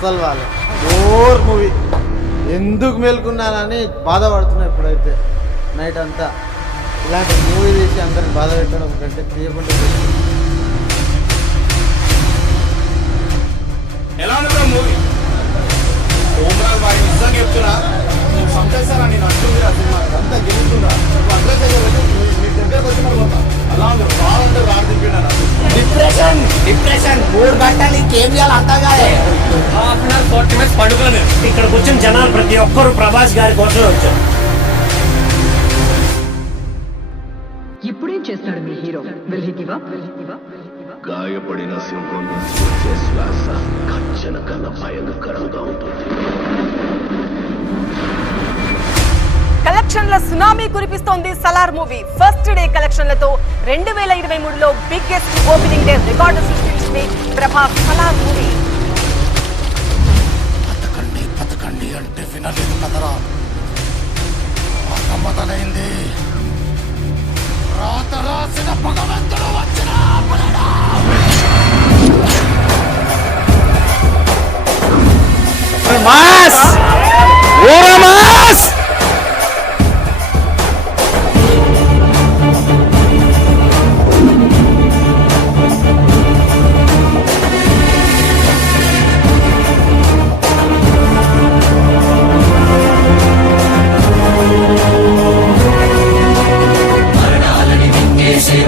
అస్సలు వాళ్ళే bore movie. ఎందుకు మేలుకున్నానని బాధపడుతున్నా ఇప్పుడైతే నైట్ అంతా. ఇలాంటి మూవీ తీసి అందరిని బాధ పెట్టడం కంటే తీయకుండా ఎలా ఉంది మూవీ? ఓవరాల్ బాగా నిజంగా చెప్తున్నా, నువ్వు సంపేశారా నేను అంటుంది సినిమా అంతా గెలుస్తుందా అడ్రస్ మీ దగ్గరకు వచ్చిన అలా ఉంది. బాగుంటే రాడు తిప్పినా డిప్రెషన్ 3 గంటలు ఇంకేం చేయాలి అంతగా హాఫ్ అన్ అవర్ 40 మినిట్స్ పడుకోలేదు. ఇక్కడికి వచ్చిన జనాలు ప్రతి ఒక్కరు ప్రభాస్ గారి కోసం వచ్చారు. ఇప్పుడేం చేస్తాడు మీ hero? Will he give up? గాయపడిన సింహం నుంచి వచ్చే శ్వాస ఖర్చన కన్నా భయంకరంగా ఉంటుంది. కలెక్షన్ల సునామీ కురిపిస్తోంది సలార్ మూవీ. ఫస్ట్ డే కలెక్షన్లతో 2023లో బిగ్గెస్ట్ ఓపెనింగ్ డే రికార్డు సృష్టించింది ప్రభాస్ సలార్ మూవీ. బతకండి అంటే వినలేదు కదరా, మొదలైంది. రాత రాసిన భగవంతుడు వచ్చిన మాస్ ఓరా మాస్ మరణాలని మింగేసే